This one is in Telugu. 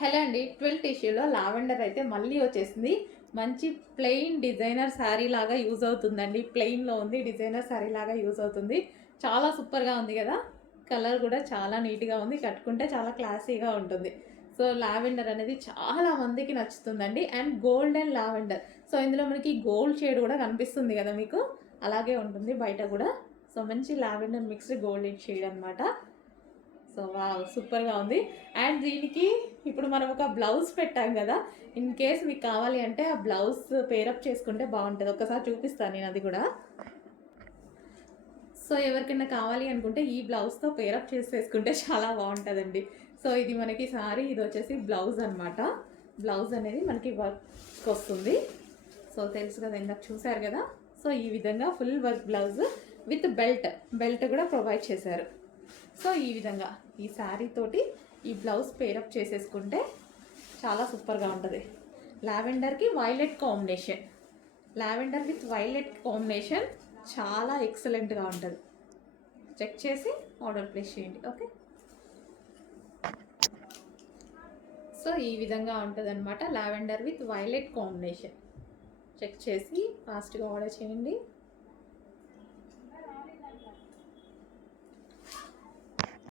హలో అండి. 12 టిష్యూలో లావెండర్ అయితే మళ్ళీ వచ్చేసింది. మంచి ప్లెయిన్ డిజైనర్ శారీ లాగా యూజ్ అవుతుందండి. ప్లెయిన్‌లో ఉంది. డిజైనర్ శారీ లాగా యూజ్ అవుతుంది. చాలా సూపర్‌గా ఉంది గదా! కలర్ గూడా చాలా నీట్‌గా ఉంది. కట్టుకుంటే చాలా క్లాసీగా ఉంటుంది. సో, లావెండర్ అనేది చాలా మందికి నచ్చుతుందండి. And golden lavender. సో, ఇందులో మనకి గోల్డ్ షేడ్ గూడా కనిపిస్తుంది గదా మీకు. అలాగే ఉంటుంది బయట గూడా. సో, మంచి లావెండర్ మిక్స్డ్ గోల్డెన్ షేడ్ అనమాట. So wow! సూపర్‌గా ఉంది. అండ్ దీనికి ఇప్పుడు మనం ఒక బ్లౌజ్ పెట్టాం గదా! ఇన్ కేస్ మీకు కావాలి అంటే ఆ బ్లౌజ్ పేరప్ చేసుకుంటే బావుంటది. ఒక్కసారి చూపిస్తాను నేను అది గూడా. సో ఎవరికైనా కావాలి అనుకుంటే ఈ బ్లౌజ్‌తో పేరప్ చేసేసుకుంటే చాలా బావుంటదండి. సో ఇది మనకి సారీ ఇదొచ్చేసి బ్లౌజ్ అనమాట. బ్లౌజ్ అనేది మనకి వర్క్‌కొస్తుంది. సో తెలుసు కదా! ఇందాక చూసారు గదా! సో ఈ విధంగా full work blouse with belt. Belt గూడా ప్రొవైడ్ చేశారు. సో ఈ విధంగా ఈ శారీ తోటి ఈ బ్లౌజ్ పేరప్ చేసేసుకుంటే చాలా సూపర్‌గా ఉంటది. లావెండర్‌కి violet combination. Lavender with violet combination చాలా ఎక్సలెంట్‌గా ఉంటది. చెక్ చేసి ఆర్డర్ ప్లేస్ చేయండి. ఓకే. సో ఈ విధంగా ఉంటదనమాట. Lavender with violet combination. Check చేసి ఫాస్ట్‌గా ఆర్డర్ చేయండి.